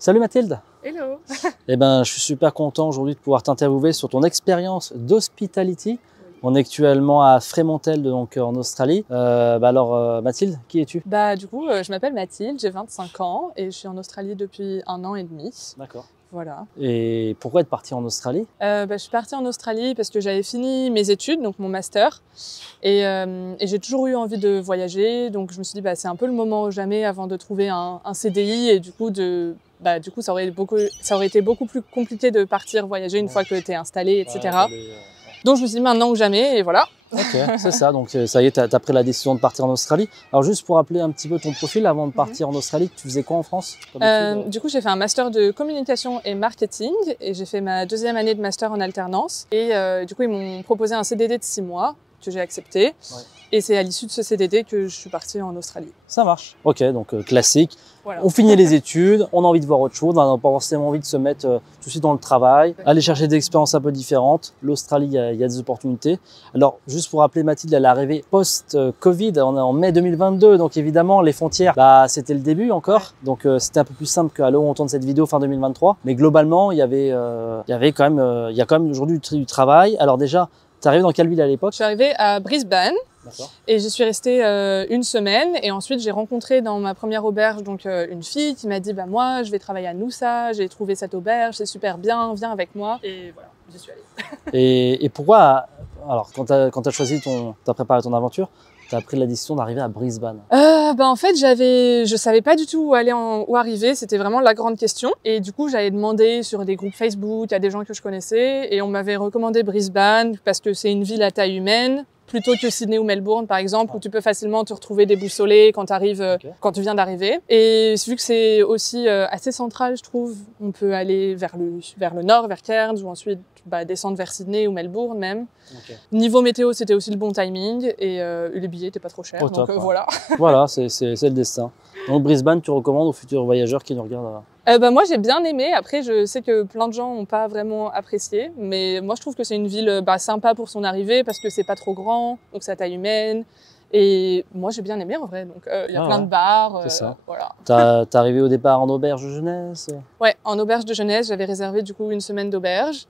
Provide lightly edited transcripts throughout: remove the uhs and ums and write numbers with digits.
Salut Mathilde. Hello. Eh ben, je suis super content aujourd'hui de pouvoir t'interviewer sur ton expérience d'hospitality. On est actuellement à Fremantle, donc en Australie. Mathilde, qui es-tu? Je m'appelle Mathilde, j'ai 25 ans et je suis en Australie depuis 1 an et demi. D'accord. Voilà. Et pourquoi être partie en Australie? Je suis partie en Australie parce que j'avais fini mes études, donc mon master, et j'ai toujours eu envie de voyager. Donc je me suis dit, c'est un peu le moment ou jamais avant de trouver un CDI et du coup, ça aurait été beaucoup plus compliqué de partir voyager une fois que tu es installé, etc. Donc je me suis dit maintenant ou jamais, et voilà. Ok, c'est ça. Donc ça y est, tu as pris la décision de partir en Australie. Alors juste pour rappeler un petit peu ton profil avant de partir en Australie, tu faisais quoi en France comme étude? Du coup, j'ai fait un master de communication et marketing et j'ai fait ma 2e année de master en alternance. Et du coup, ils m'ont proposé un CDD de 6 mois que j'ai accepté. Ouais. Et c'est à l'issue de ce CDD que je suis partie en Australie. Ça marche. Ok, donc classique. Voilà. On finit les études, on a envie de voir autre chose, on n'a pas forcément envie de se mettre tout de suite dans le travail, aller chercher des expériences un peu différentes. L'Australie, il y a des opportunités. Alors, juste pour rappeler Mathilde, elle est arrivée post-Covid, on est en mai 2022, donc évidemment, les frontières, c'était le début encore. Donc, c'était un peu plus simple qu'à l'heure où on tourne cette vidéo fin 2023. Mais globalement, il y a quand même aujourd'hui du travail. Alors déjà, tu es arrivé dans quelle ville à l'époque? Je suis arrivée à Brisbane. Et j'y suis restée 1 semaine et ensuite j'ai rencontré dans ma première auberge une fille qui m'a dit moi je vais travailler à Noosa, j'ai trouvé cette auberge, c'est super bien, viens avec moi, et voilà, j'y suis allée. Et pourquoi, alors quand tu as choisi t'as préparé ton aventure, tu as pris la décision d'arriver à Brisbane? En fait, je savais pas du tout où arriver, c'était vraiment la grande question. Et du coup, j'avais demandé sur des groupes Facebook à des gens que je connaissais et on m'avait recommandé Brisbane parce que c'est une ville à taille humaine, plutôt que Sydney ou Melbourne, par exemple, où tu peux facilement te retrouver déboussolé quand quand tu viens d'arriver. Et vu que c'est aussi assez central, je trouve, on peut aller vers le nord, vers Cairns, ou ensuite descendre vers Sydney ou Melbourne même. Okay. Niveau météo, c'était aussi le bon timing et les billets n'étaient pas trop chers. Top, donc voilà. Voilà, c'est le destin. Donc Brisbane, tu recommandes aux futurs voyageurs qui nous regardent? Moi, j'ai bien aimé. Après, je sais que plein de gens n'ont pas vraiment apprécié. Mais moi, je trouve que c'est une ville sympa pour son arrivée parce que c'est pas trop grand, donc c'est à taille humaine. Et moi, j'ai bien aimé en vrai. Donc, il y a plein de bars. C'est ça. Voilà. T'es arrivé au départ en auberge de jeunesse? Ouais, en auberge de jeunesse. J'avais réservé du coup 1 semaine d'auberge.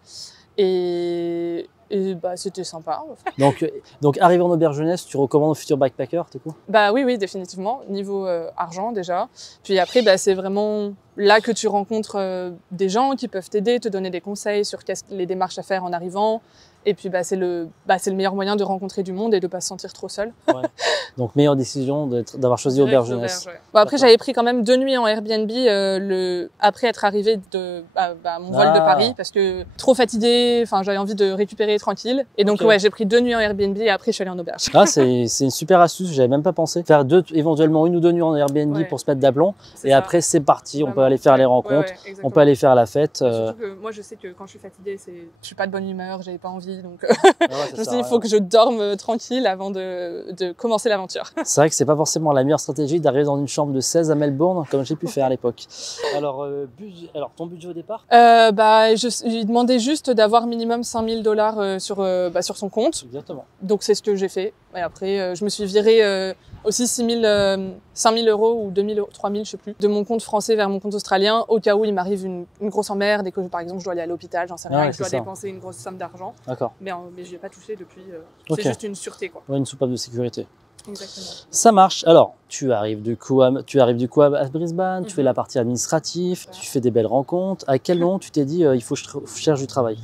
Et c'était sympa. Donc arrivé en auberge jeunesse, tu recommandes aux futurs backpackers, du coup? Oui, définitivement. Niveau argent déjà. Puis après, c'est vraiment là que tu rencontres des gens qui peuvent t'aider, te donner des conseils sur les démarches à faire en arrivant. Et puis c'est le meilleur moyen de rencontrer du monde et de ne pas se sentir trop seul. Ouais. Donc meilleure décision d'avoir choisi auberge jeunesse. Ouais. Après, j'avais pris quand même 2 nuits en Airbnb après être arrivée à mon vol de Paris parce que trop fatiguée, j'avais envie de récupérer tranquille. Et donc j'ai pris 2 nuits en Airbnb et après je suis allée en auberge. C'est une super astuce, j'avais même pas pensé. Faire éventuellement 1 ou 2 nuits en Airbnb pour se mettre d'aplomb et après c'est parti, on peut aller faire les rencontres, on peut aller faire la fête. Surtout que moi je sais que quand je suis fatiguée, je suis pas de bonne humeur, j'avais pas envie. Donc je me suis dit, il faut que je dorme tranquille avant de commencer l'aventure. C'est vrai que c'est pas forcément la meilleure stratégie d'arriver dans une chambre de 16 à Melbourne, comme j'ai pu faire à l'époque. Alors, ton budget au départ? Il demandait juste d'avoir minimum $5 000 sur son compte. Exactement. Donc c'est ce que j'ai fait. Et après, je me suis virée aussi 5 000 € ou 2 000, 3 000, je sais plus, de mon compte français vers mon compte australien, au cas où il m'arrive une grosse emmerde et que, par exemple, je dois aller à l'hôpital, j'en sais rien, et que je dois dépenser une grosse somme d'argent. D'accord. Mais je l'ai pas touché depuis. C'est juste une sûreté, quoi. Ouais, une soupape de sécurité. Exactement. Ça marche. Alors, tu arrives du coup à Brisbane, tu fais la partie administrative, tu fais des belles rencontres. À quel moment tu t'es dit il faut que je cherche du travail?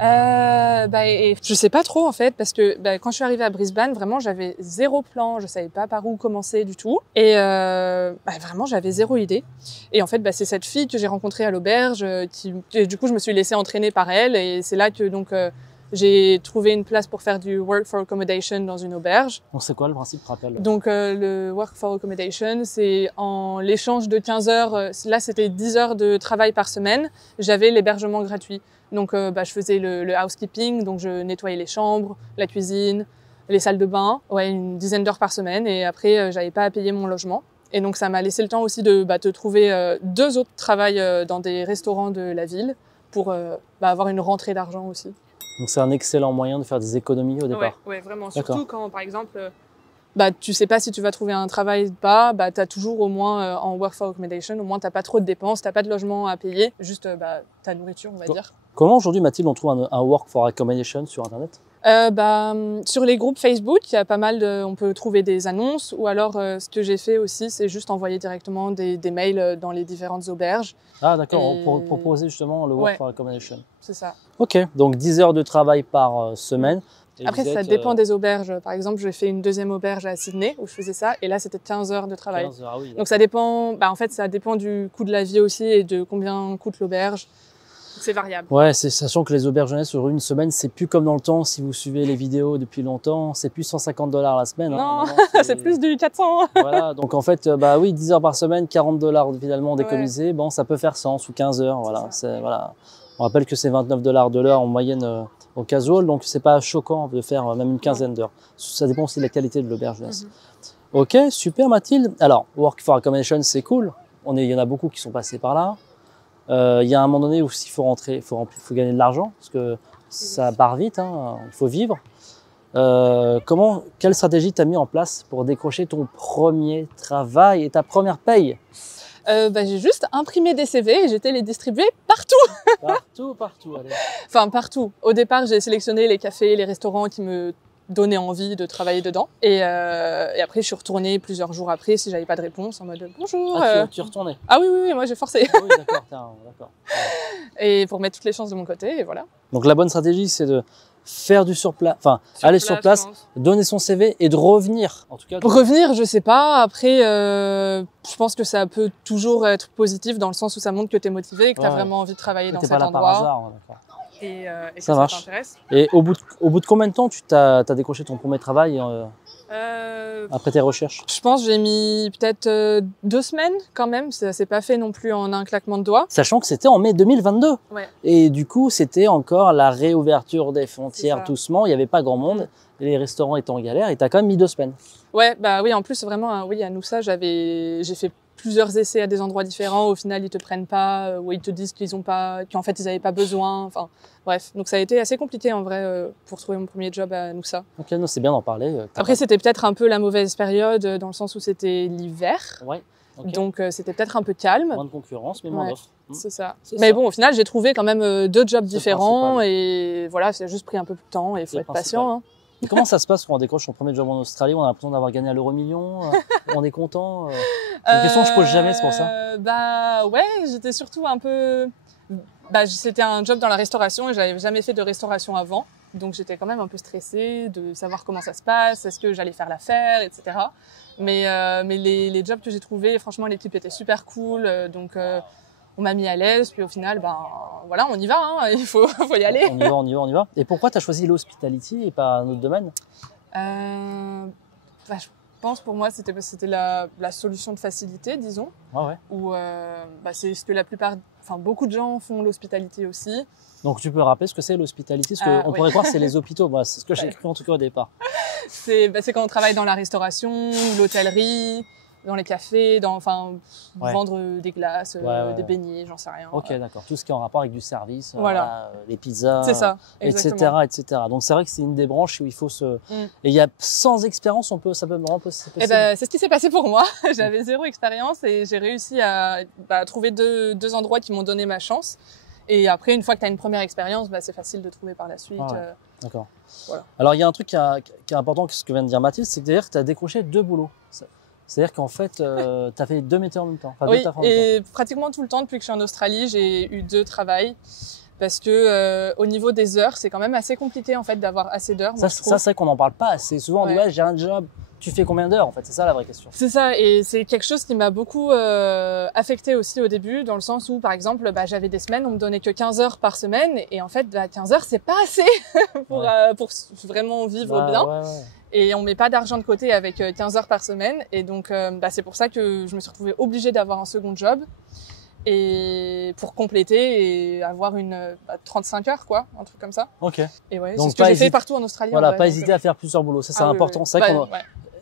Je sais pas trop en fait parce que quand je suis arrivée à Brisbane, vraiment j'avais zéro plan, je savais pas par où commencer du tout et vraiment j'avais zéro idée. Et en fait c'est cette fille que j'ai rencontrée à l'auberge et du coup je me suis laissée entraîner par elle et c'est là que j'ai trouvé une place pour faire du work for accommodation dans une auberge. C'est quoi le principe, rappel? Donc le work for accommodation, c'est en l'échange de 15 heures, là c'était 10 heures de travail par semaine, j'avais l'hébergement gratuit. Donc je faisais le housekeeping, donc je nettoyais les chambres, la cuisine, les salles de bain, une dizaine d'heures par semaine et après j'avais pas à payer mon logement. Et donc ça m'a laissé le temps aussi de te trouver 2 autres travails dans des restaurants de la ville pour avoir une rentrée d'argent aussi. Donc c'est un excellent moyen de faire des économies au départ. Ouais, vraiment. Surtout quand, par exemple, bah, tu sais pas si tu vas trouver un travail ou pas, bah, tu as toujours au moins en work for accommodation, au moins tu n'as pas trop de dépenses, tu n'as pas de logement à payer, juste bah, ta nourriture, on va dire. Comment aujourd'hui, Mathilde, on trouve un work for accommodation sur Internet? Bah, sur les groupes Facebook, il y a pas mal on peut trouver des annonces, ou alors ce que j'ai fait aussi, c'est juste envoyer directement des mails dans les différentes auberges. Ah d'accord, pour proposer justement le work for accommodation. C'est ça. Ok, donc 10 heures de travail par semaine. Et après, ça dépend des auberges. Par exemple, j'ai fait une deuxième auberge à Sydney où je faisais ça, et là, c'était 15 heures de travail. 15 heures, ah oui, donc ça dépend, bah, en fait, ça dépend du coût de la vie aussi et de combien coûte l'auberge. C'est variable. Ouais, sachant que les auberges jeunesse sur une semaine, c'est plus comme dans le temps, si vous suivez les vidéos depuis longtemps, c'est plus 150 $ la semaine. Non, c'est plus du 400. Voilà, donc en fait, bah oui, 10 heures par semaine, 40 $ finalement d'économiser, bon, ça peut faire 100 ou 15 heures, voilà. Voilà. On rappelle que c'est 29 $ de l'heure en moyenne au casual, donc c'est pas choquant de faire même une quinzaine d'heures. Ça dépend aussi de la qualité de l'auberge jeunesse. Ok, super Mathilde. Alors, work for accommodation, c'est cool. Il y en a beaucoup qui sont passés par là. Il y a un moment donné où il faut rentrer, il faut gagner de l'argent parce que ça part vite, hein, il faut vivre. Quelle stratégie t'as mis en place pour décrocher ton premier travail et ta première paye? Bah, j'ai juste imprimé des CV et j'étais les distribuer partout. Partout, allez. Enfin, partout. Au départ, j'ai sélectionné les cafés, les restaurants qui me donnaient envie de travailler dedans. Et après, je suis retournée plusieurs jours après si j'avais pas de réponse en mode bonjour. Ah, tu retournais? Ah oui, moi j'ai forcé. Ah oui, d'accord. Et pour mettre toutes les chances de mon côté, et voilà. Donc la bonne stratégie, c'est de faire du surplace, enfin aller sur place, donner son CV et de revenir. En tout cas, revenir, je sais pas. Après, je pense que ça peut toujours être positif dans le sens où ça montre que tu es motivé et que tu as vraiment envie de travailler dans cet endroit. Par hasard, et ça marche. t'intéresse. Et au bout de combien de temps tu as décroché ton premier travail après tes recherches? Je pense que j'ai mis peut-être 2 semaines quand même. Ça s'est pas fait non plus en un claquement de doigts. Sachant que c'était en mai 2022. Ouais. Et du coup, c'était encore la réouverture des frontières doucement. Il n'y avait pas grand monde. Et les restaurants étaient en galère. Et tu as quand même mis 2 semaines. Ouais, bah oui, en plus, vraiment, oui, à Noosa, j'ai fait plusieurs essais à des endroits différents. Au final, ils te prennent pas, ou ils te disent qu'en fait, ils n'avaient pas besoin. Enfin, bref. Donc, ça a été assez compliqué, en vrai, pour trouver mon premier job à Noosa. Ok, non, c'est bien d'en parler. Après, c'était peut-être un peu la mauvaise période, dans le sens où c'était l'hiver. Ouais. Okay. Donc, c'était peut-être un peu calme. Moins de concurrence, mais moins d'offres. C'est ça. Mais bon, au final, j'ai trouvé quand même 2 jobs différents. Et voilà, ça a juste pris un peu de temps et il faut être patient. Hein. Et comment ça se passe quand on décroche son premier job en Australie? On a l'impression d'avoir gagné à l'euro-million, on est content. C'est une question que je pose jamais, c'est pour ça. Bah ouais, j'étais surtout un peu... Bah, c'était un job dans la restauration et j'avais jamais fait de restauration avant. Donc j'étais quand même un peu stressée de savoir comment ça se passe, est-ce que j'allais faire l'affaire, etc. Mais les jobs que j'ai trouvés, franchement, l'équipe était super cool. Donc on m'a mis à l'aise, puis au final, ben voilà, on y va, hein, il faut y aller. On y va. Et pourquoi tu as choisi l'hospitality et pas un autre domaine? Bah, je pense pour moi, c'était la solution de facilité, disons. Ah ouais. Où bah, c'est ce que beaucoup de gens font l'hospitality aussi. Donc tu peux rappeler ce que c'est l'hospitality? Parce qu'on pourrait croire que c'est les hôpitaux. Moi, c'est ce que j'ai cru en tout cas au départ. C'est quand on travaille dans la restauration, l'hôtellerie, dans les cafés, vendre des glaces, des beignets, j'en sais rien. Ok, d'accord. Tout ce qui est en rapport avec du service, les pizzas, ça, etc., etc. Donc c'est vrai que c'est une des branches où il faut se... Et il y a sans expérience, ça peut vraiment possible. C'est ce qui s'est passé pour moi. J'avais 0 expérience et j'ai réussi à trouver deux endroits qui m'ont donné ma chance. Et après, une fois que tu as une première expérience, c'est facile de trouver par la suite. D'accord. Voilà. Alors il y a un truc qui est important, ce que vient de dire Mathilde, c'est que d'ailleurs tu as décroché 2 boulots. C'est-à-dire qu'en fait, tu as fait 2 métiers en même temps. Oui, et pratiquement tout le temps depuis que je suis en Australie, j'ai eu 2 travails. Parce que au niveau des heures, c'est quand même assez compliqué en fait d'avoir assez d'heures. Ça, c'est vrai qu'on n'en parle pas assez souvent. On dit j'ai un job. Tu fais combien d'heures en fait? C'est ça la vraie question. C'est ça, et c'est quelque chose qui m'a beaucoup affectée aussi au début, dans le sens où, par exemple, j'avais des semaines où on me donnait que 15 heures par semaine, et en fait, 15 heures, c'est pas assez pour vraiment vivre bien. Ouais. Et on met pas d'argent de côté avec 15 heures par semaine, et donc c'est pour ça que je me suis retrouvée obligée d'avoir un second job, et pour compléter et avoir une 35 heures, quoi, un truc comme ça. Ok. Et ouais, c'est ce que j'ai fait partout en Australie. Voilà, pas hésiter à faire plusieurs boulots, ça c'est important.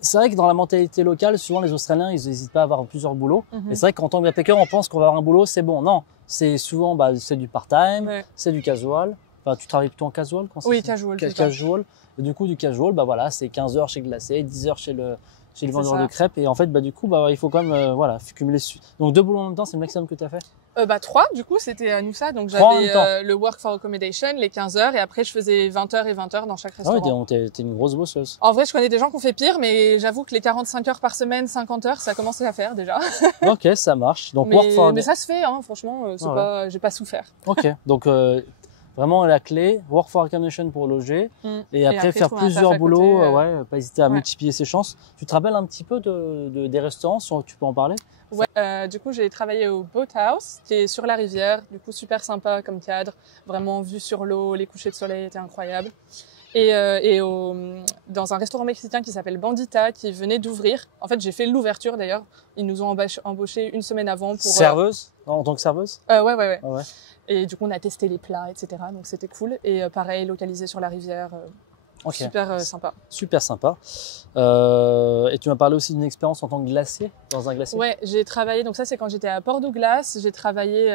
C'est vrai que dans la mentalité locale, souvent les Australiens, ils n'hésitent pas à avoir plusieurs boulots. Et c'est vrai qu'en tant que backpacker, on pense qu'on va avoir un boulot, c'est bon. Non, c'est souvent, c'est du part-time, c'est du casual. Enfin, tu travailles plutôt en casual quand Oui, casual. Casual. Et du coup, du casual, bah voilà, c'est 15 heures chez Glacé, 10 heures chez le vendeur de crêpes. Et en fait, bah du coup, bah il faut quand même, voilà, cumuler. Donc 2 boulots en même temps, c'est le maximum que tu as fait? 3, du coup, c'était à nous ça. Donc 3 en même temps. j'avais le work for accommodation, les 15 heures, et après je faisais 20 heures et 20 heures dans chaque Ah restaurant. ouais, t'es une grosse bosseuse. En vrai, je connais des gens qui ont fait pire, mais j'avoue que les 45 heures par semaine, 50 heures, ça commençait à faire déjà. Ok, ça marche. Donc Mais ça se fait, hein, franchement, j'ai pas souffert. Ok, donc vraiment la clé, work for accommodation pour loger, et après faire plusieurs boulots, pas hésiter à multiplier ses chances. Tu te rappelles un petit peu des restaurants, tu peux en parler? Ouais, du coup, j'ai travaillé au Boathouse, qui est sur la rivière, du coup super sympa comme cadre, vraiment vue sur l'eau, les couchers de soleil étaient incroyables. Et dans un restaurant mexicain qui s'appelle Bandita, qui venait d'ouvrir. En fait, j'ai fait l'ouverture d'ailleurs. Ils nous ont embauché une semaine avant pour... Serveuse? En tant que serveuse? Ouais. Ah ouais. Et du coup, on a testé les plats, etc. Donc c'était cool. Et pareil, localisé sur la rivière. Okay. Super sympa. Super sympa. Et tu m'as parlé aussi d'une expérience en tant que glacier, dans un glacier? Ouais, j'ai travaillé, donc ça c'est quand j'étais à Port-Douglas. J'ai travaillé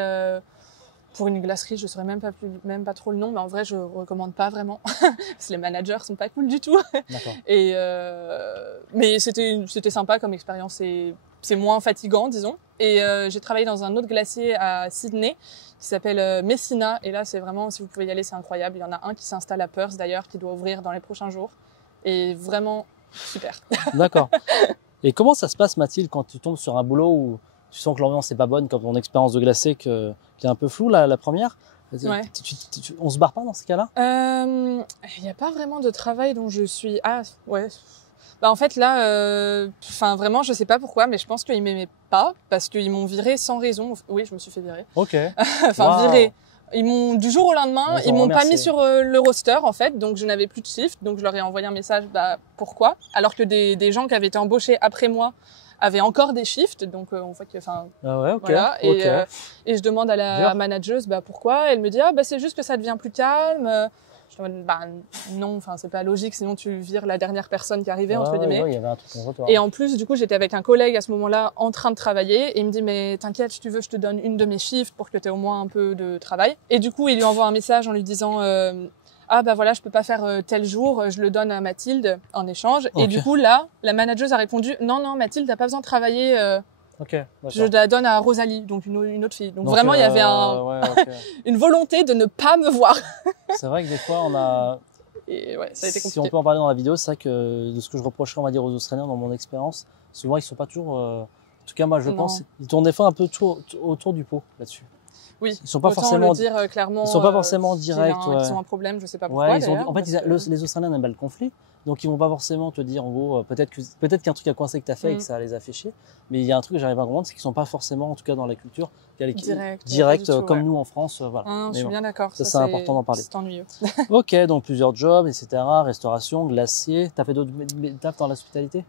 pour une glacerie, je saurais même pas trop le nom, mais en vrai je recommande pas vraiment parce que les managers sont pas cool du tout. D'accord. Et mais c'était sympa comme expérience, c'est moins fatigant disons. Et j'ai travaillé dans un autre glacier à Sydney qui s'appelle Messina, et là c'est vraiment, si vous pouvez y aller, c'est incroyable. Il y en a un qui s'installe à Perth d'ailleurs, qui doit ouvrir dans les prochains jours, et vraiment super. D'accord. Et comment ça se passe, Mathilde, quand tu tombes sur un boulot où tu sens que l'ambiance n'est pas bonne, comme ton expérience de glacé qui est un peu floue la première? Ouais. On se barre pas dans ce cas-là? Il n'y a pas vraiment de travail dont je suis... Ah, ouais. Bah en fait là, vraiment je sais pas pourquoi, mais je pense qu'ils m'aimaient pas parce qu'ils m'ont viré sans raison. Oui, je me suis fait virer. Ok. Viré. Ils m'ont du jour au lendemain, ils m'ont pas mis sur le roster en fait, donc je n'avais plus de shift, donc je leur ai envoyé un message, pourquoi? Alors que des gens qui avaient été embauchés après moi avaient encore des shifts, donc on voit que, ah ouais, ok. Voilà. Et je demande à la manageuse, pourquoi? Elle me dit, c'est juste que ça devient plus calme. Je me dis, non, c'est pas logique, sinon tu vires la dernière personne qui arrivait, entre guillemets. Ouais, il y avait un truc en retour. Et en plus, du coup, j'étais avec un collègue à ce moment-là en train de travailler, et il me dit, mais t'inquiète, si tu veux, je te donne une de mes shifts pour que tu aies au moins un peu de travail. Et du coup, il lui envoie un message en lui disant, voilà, je peux pas faire tel jour, je le donne à Mathilde en échange. Okay. Et du coup, là, la manageuse a répondu, non, Mathilde, t'as pas besoin de travailler, je la donne à Rosalie, donc une autre fille. Donc vraiment, il y avait une volonté de ne pas me voir. C'est vrai que des fois, on a... Et ouais, ça a été compliqué. Si on peut en parler dans la vidéo, c'est vrai que de ce que je reprocherais, on va dire, aux Australiens dans mon expérience, souvent, ils sont pas toujours... En tout cas, moi, je pense, ils tournent des fois un peu autour du pot là-dessus. Oui, ils sont pas forcément le dire clairement. Ils sont pas forcément directs. Ils ont un problème, je sais pas pourquoi. En fait, les Australiens n'aiment pas le conflit, donc ils vont pas forcément te dire en gros peut-être qu'il y a un truc à coincer que t'as fait et que ça les a fait chier. Mais il y a un truc que j'arrive pas à comprendre, c'est qu'ils sont pas forcément, en tout cas dans la culture, direct voilà. Comme nous en France, voilà. Non, je suis bien d'accord. Ça c'est important d'en parler. C'est ennuyeux. Ok, donc plusieurs jobs, etc. Restauration, glacier. T'as fait d'autres étapes dans l'hospitalité?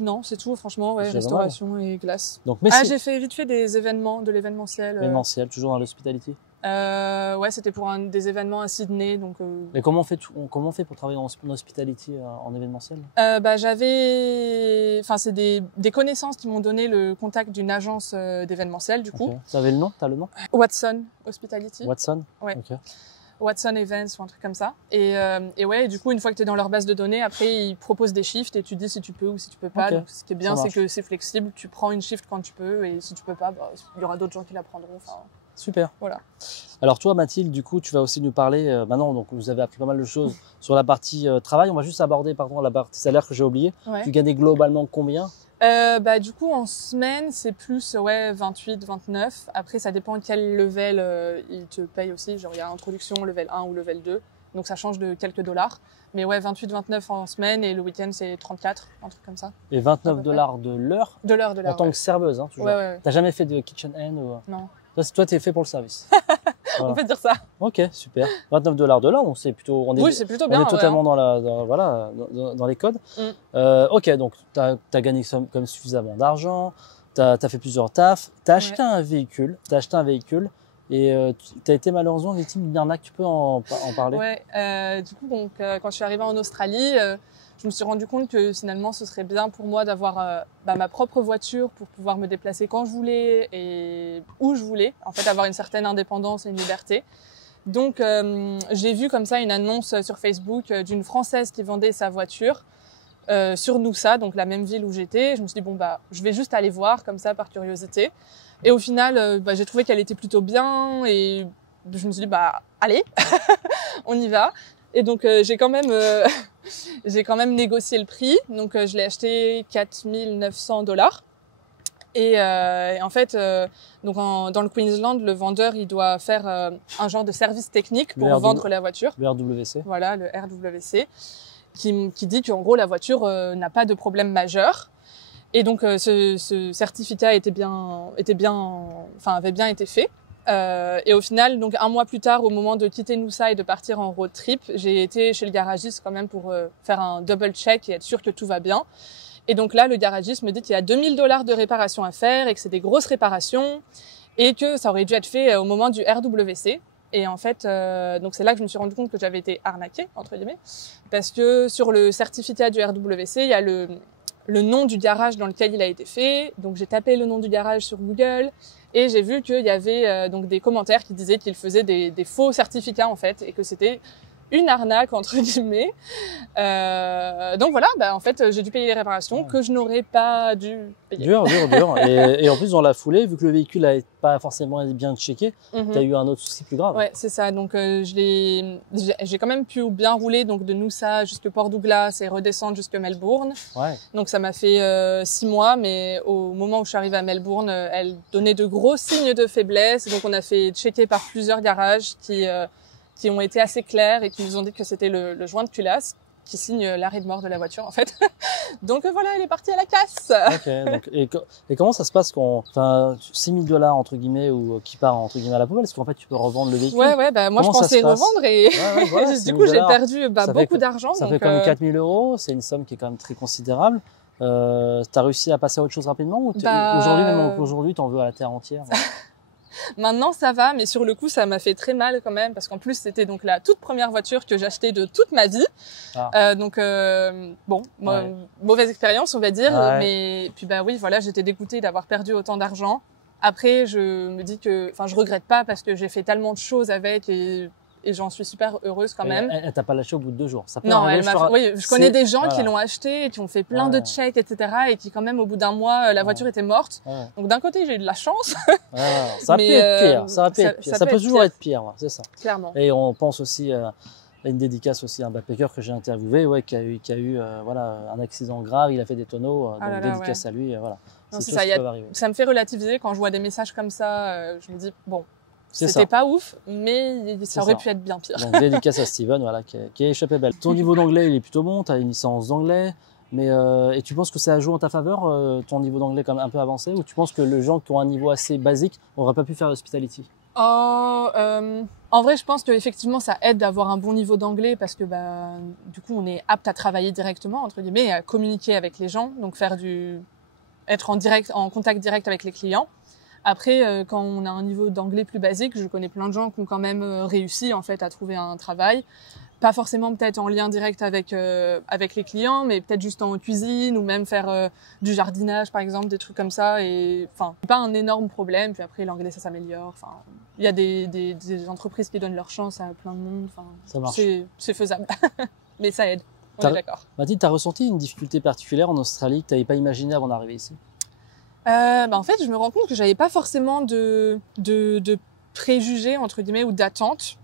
Non, c'est tout, franchement, restauration et glace. Donc, j'ai fait vite fait des événements, de l'événementiel. Événementiel, toujours dans l'hospitalité? Ouais, c'était pour des événements à Sydney, donc. Mais comment on fait pour travailler en hospitality en événementiel? C'est des connaissances qui m'ont donné le contact d'une agence d'événementiel, du coup. T'avais le nom? T'as le nom? Watson Hospitality. Watson? Ouais. Okay. Watson Events ou un truc comme ça. Et du coup, une fois que tu es dans leur base de données, après, ils proposent des shifts et tu dis si tu peux ou si tu peux pas. Donc, ce qui est bien, c'est que c'est flexible. Tu prends une shift quand tu peux et si tu peux pas, il y aura d'autres gens qui la prendront. Super. Voilà. Alors toi, Mathilde, du coup, tu vas aussi nous parler maintenant. Donc, vous avez appris pas mal de choses sur la partie travail. On va juste aborder, la partie salaire que j'ai oublié. Ouais. Tu gagnais globalement combien? Du coup, en semaine, c'est plus 28, 29. Après, ça dépend quel level ils te payent aussi. Genre, il y a introduction, level 1 ou level 2. Donc, ça change de quelques dollars. Mais 28, 29 en semaine et le week-end, c'est 34, un truc comme ça. Et 29 $ de l'heure? De l'heure. En tant que serveuse, hein, toujours. Ouais. T'as jamais fait de kitchen hand ou... Non. Toi, t'es fait pour le service. Voilà. On peut dire ça. Ok, super. 29 $ de l'heure, donc c'est plutôt, c'est plutôt bien. On est totalement dans les codes. Ok, donc t'as gagné comme suffisamment d'argent, t'as fait plusieurs tafs, t'as acheté un véhicule, et t'as été malheureusement victime d'une arnaque. Tu peux en parler? Ouais. Du coup, quand je suis arrivée en Australie, je me suis rendu compte que finalement, ce serait bien pour moi d'avoir ma propre voiture pour pouvoir me déplacer quand je voulais et où je voulais. En fait, avoir une certaine indépendance et une liberté. Donc, j'ai vu comme ça une annonce sur Facebook d'une Française qui vendait sa voiture sur Noussa, donc la même ville où j'étais. Je me suis dit, bon, bah, je vais juste aller voir comme ça par curiosité. Et au final, j'ai trouvé qu'elle était plutôt bien et je me suis dit, bah, allez, on y va. Et donc, j'ai quand même négocié le prix. Donc, je l'ai acheté $4 900. Et en fait, donc dans le Queensland, le vendeur, il doit faire un genre de service technique pour vendre la voiture. Le RWC. Voilà, le RWC, qui dit qu'en gros, la voiture n'a pas de problème majeur. Et donc, ce certificat avait bien été fait. Et au final, donc 1 mois plus tard, au moment de quitter Noosa et de partir en road trip, j'ai été chez le garagiste quand même pour faire un double check et être sûr que tout va bien. Et donc là, le garagiste me dit qu'il y a $2000 de réparation à faire et que c'est des grosses réparations et que ça aurait dû être fait au moment du RWC. Et en fait, donc c'est là que je me suis rendu compte que j'avais été arnaquée, entre guillemets, parce que sur le certificat du RWC, il y a le nom du garage dans lequel il a été fait. Donc j'ai tapé le nom du garage sur Google et j'ai vu qu'il y avait donc des commentaires qui disaient qu'il faisait des faux certificats en fait et que c'était une arnaque entre guillemets. Donc voilà, bah en fait j'ai dû payer les réparations que je n'aurais pas dû payer. Dur. Et en plus dans la foulée, vu que le véhicule n'a pas forcément bien checké, tu as eu un autre souci plus grave. Ouais, c'est ça. Donc j'ai quand même pu bien rouler donc de Noosa jusque Port Douglas et redescendre jusque Melbourne. Ouais. Donc ça m'a fait 6 mois, mais au moment où je suis arrivée à Melbourne, elle donnait de gros signes de faiblesse. Donc on a fait checker par plusieurs garages qui ont été assez clairs et qui nous ont dit que c'était le joint de culasse qui signe l'arrêt de mort de la voiture en fait. Donc voilà, elle est partie à la casse. Ok. Donc, et comment ça se passe quand, enfin, $6000 entre guillemets ou qui part entre guillemets à la poubelle, est-ce qu'en fait tu peux revendre le véhicule? Ouais, bah moi comment je pensais revendre et voilà, du coup j'ai perdu beaucoup d'argent. Ça donc, fait quand même 4000 €, c'est une somme qui est quand même très considérable. T'as réussi à passer à autre chose rapidement ou aujourd'hui t'en veux à la terre entière? Maintenant, ça va, mais sur le coup, ça m'a fait très mal quand même, parce qu'en plus, c'était donc la toute première voiture que j'achetais de toute ma vie. Mauvaise expérience, on va dire. Ouais. Mais puis oui, voilà, j'étais dégoûtée d'avoir perdu autant d'argent. Après, je me dis que, je regrette pas parce que j'ai fait tellement de choses avec et j'en suis super heureuse quand même. Elle t'a pas lâché au bout de 2 jours. Ça peut non, arriver, je connais des gens qui l'ont acheté et qui ont fait plein de checks, etc. et qui quand même au bout d'un mois, la voiture était morte. Ouais. Donc d'un côté, j'ai eu de la chance. Ça peut être pire. Ça peut toujours être pire, c'est ça. Clairement. Et on pense aussi à une dédicace aussi à un backpacker que j'ai interviewé, qui a eu un accident grave. Il a fait des tonneaux, donc dédicace à lui. Voilà. Non, c'est ça. Ça me fait relativiser quand je vois des messages comme ça. Je me dis bon. C'était pas ouf, mais ça aurait pu être bien pire. Donc, dédicace à Steven, qui a échappé belle. Ton niveau d'anglais, il est plutôt bon, tu as une licence d'anglais, mais et tu penses que ça a joué en ta faveur, ton niveau d'anglais quand même un peu avancé, ou tu penses que les gens qui ont un niveau assez basique n'auraient pas pu faire l'hospitality? En vrai, je pense qu'effectivement, ça aide d'avoir un bon niveau d'anglais parce que du coup, on est apte à travailler directement, entre guillemets, et à communiquer avec les gens, donc être en contact direct avec les clients. Après, quand on a un niveau d'anglais plus basique, je connais plein de gens qui ont quand même réussi en fait à trouver un travail, pas forcément peut-être en lien direct avec les clients, mais peut-être juste en cuisine ou même faire du jardinage par exemple, des trucs comme ça. Et pas un énorme problème. Puis après, l'anglais ça s'améliore. Il y a des entreprises qui donnent leur chance à plein de monde. Ça marche. C'est faisable, mais ça aide. On est d'accord. Mathilde, t'as ressenti une difficulté particulière en Australie que t'avais pas imaginé avant d'arriver ici? En fait, je me rends compte que j'avais pas forcément de préjugés entre guillemets ou d'attentes.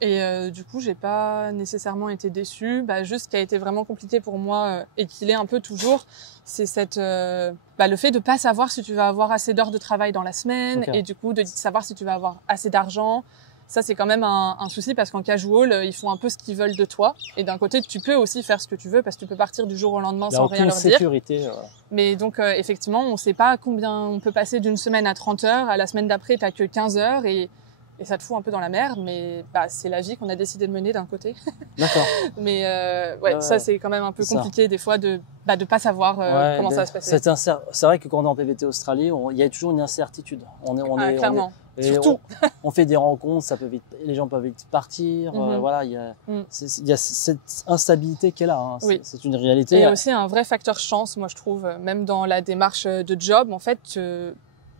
Et du coup, j'ai pas nécessairement été déçue. Juste ce qui a été vraiment compliqué pour moi et qui l'est un peu toujours, c'est le fait de pas savoir si tu vas avoir assez d'heures de travail dans la semaine et du coup de savoir si tu vas avoir assez d'argent. Ça, c'est quand même un souci parce qu'en casual, ils font un peu ce qu'ils veulent de toi. Et d'un côté, tu peux aussi faire ce que tu veux parce que tu peux partir du jour au lendemain sans rien leur dire. Sécurité. Mais donc, effectivement, on sait pas combien on peut passer d'une semaine à 30 heures. À la semaine d'après, t'as que 15 heures et ça te fout un peu dans la merde. Mais c'est la vie qu'on a décidé de mener d'un côté. D'accord. Mais ça, c'est quand même un peu compliqué des fois de pas savoir comment ça va se passer. C'est vrai que quand on est en PVT Australie, il y a toujours une incertitude. Clairement. Surtout. On fait des rencontres, les gens peuvent vite partir. Il y a cette instabilité qui est là. Oui. C'est une réalité. Et aussi un vrai facteur chance, moi je trouve, même dans la démarche de job, en fait,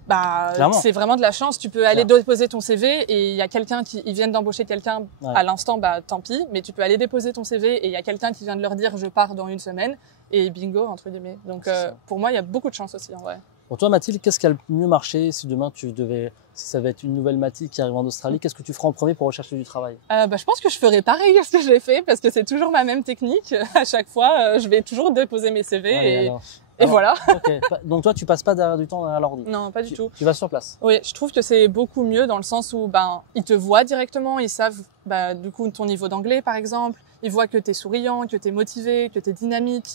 Bah, Clairement. c'est vraiment de la chance. Tu peux aller déposer ton CV et il y a quelqu'un ils viennent d'embaucher quelqu'un à l'instant, bah, tant pis. Mais tu peux aller déposer ton CV et il y a quelqu'un qui vient de leur dire je pars dans 1 semaine et bingo, entre guillemets. Donc, pour moi, il y a beaucoup de chance aussi, en vrai. Pour toi, Mathilde, qu'est-ce qui a le mieux marché si demain si ça va être une nouvelle Mathilde qui arrive en Australie, qu'est-ce que tu feras en premier pour rechercher du travail? Bah, je pense que je ferai pareil à ce que j'ai fait parce que c'est toujours ma même technique. À chaque fois, je vais toujours déposer mes CV et voilà. Okay. Donc toi, tu passes pas derrière du temps à l'ordi? Non, pas du tout. Tu vas sur place? Oui, je trouve que c'est beaucoup mieux dans le sens où ben ils te voient directement, ils savent bah, du coup ton niveau d'anglais par exemple, ils voient que tu es souriant, que tu es motivé, que tu es dynamique.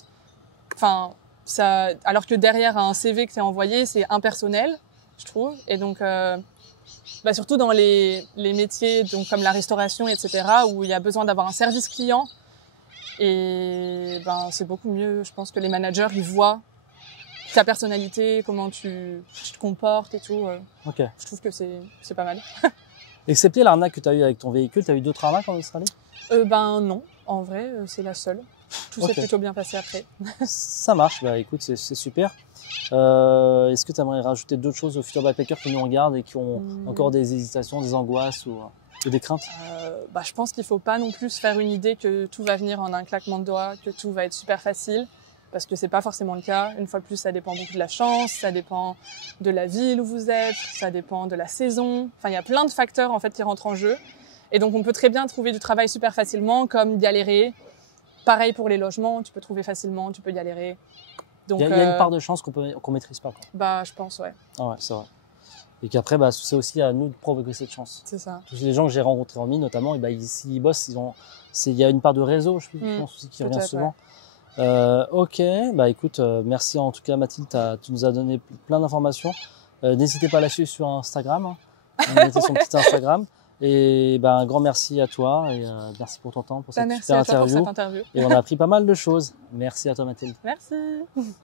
Enfin, ça alors que derrière un CV que tu as envoyé, c'est impersonnel, je trouve. Et donc bah, surtout dans les métiers donc comme la restauration etc. où il y a besoin d'avoir un service client et ben c'est beaucoup mieux, je pense que les managers ils voient ta personnalité, comment tu te comportes et tout. Ok. Je trouve que c'est pas mal. Excepté l'arnaque que tu as eu avec ton véhicule, tu as eu d'autres arnaques en Australie? Ben non, en vrai, c'est la seule. Tout s'est plutôt bien passé après. Ça marche, bah écoute, c'est super. Est-ce que tu aimerais rajouter d'autres choses aux futurs backpackers qui nous regardent et qui ont encore des hésitations, des angoisses ou des craintes? Bah, je pense qu'il faut pas non plus se faire une idée que tout va venir en un claquement de doigts, que tout va être super facile. Parce que c'est pas forcément le cas. Une fois de plus, ça dépend beaucoup de la chance, ça dépend de la ville où vous êtes, ça dépend de la saison. Enfin, il y a plein de facteurs en fait qui rentrent en jeu. Et donc, on peut très bien trouver du travail super facilement, comme galérer. Pareil pour les logements, tu peux trouver facilement, tu peux galérer. Donc, il y a une part de chance qu'on maîtrise pas, quoi. Bah, je pense, ouais. Ah ouais, c'est vrai. Et qu'après, bah, c'est aussi à nous de provoquer cette chance. C'est ça. Tous les gens que j'ai rencontrés en mine, notamment, et bah, s'ils bossent, il y a une part de réseau, je pense aussi, qui revient souvent. Ouais. Ok, bah écoute, merci en tout cas Mathilde, tu nous as donné plein d'informations. N'hésitez pas à la suivre sur Instagram, hein. Mettez son petit Instagram. Et bah, un grand merci à toi et merci pour ton temps, pour cette super interview. Merci à toi pour cette interview. Et on a appris pas mal de choses. Merci à toi Mathilde. Merci.